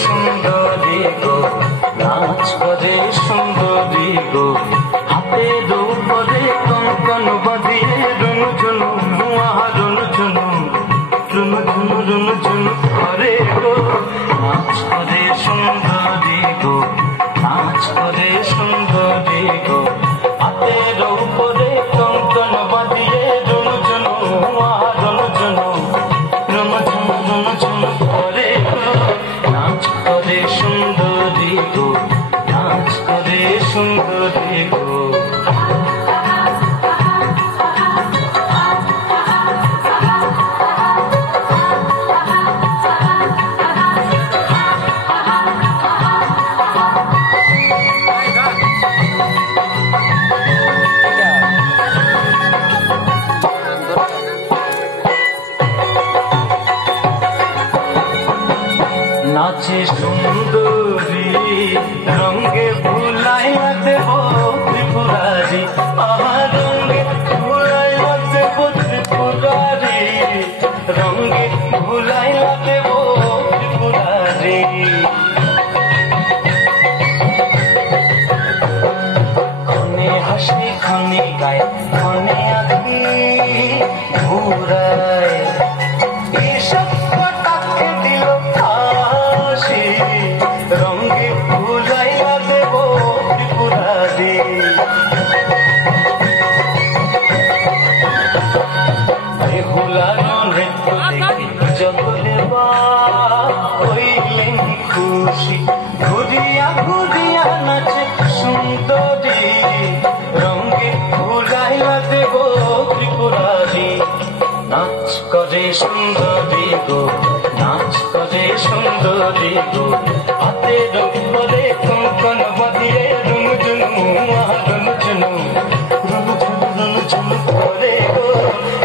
সুন্দরী গো নাচ করে সুন্দরী গো হাতে দৌড়ে কঙ্কন বাঁধিয়ে রুনু ঝুনু রুনু ঝুনু রুনু ঝুনু রুনু ঝুনু করে গো নাচ করে সুন্দরী গো নাচ করে সুন্দরী গো হাতে দৌড়ে কঙ্কন বাঁধিয়ে রুনু ঝুনু রুনু ঝুনু রুনু ঝুনু রুনু ঝুনু করে গো নাচ করে সুন্দরী গো নাচ করে সুন্দরী গো নাচে সুন্দরী রঙে ভুলাইয়া দেব ত্রিপুরারি আমার রঙে ভুলাইয়া দেব ত্রিপুরারি রঙে ভুলাইয়া দেব ত্রিপুরারি ক্ষণে হাসি ক্ষণে গায় ক্ষণে আঁকি ঘুরায় এসব তাকে দিল রঙে ভুলাইয়া দেব ত্রিপুরারি বেহুলানো নৃত্য দেখি জগলে হইলেন খুশি ঘুরিয়া ঘুরিয়া নাচে সুন্দরী রঙে ভুলাইয়া দেব ত্রিপুরারি নাচ করে সুন্দরী গো নাচ করে সুন্দরী গো হাতে রঙ করে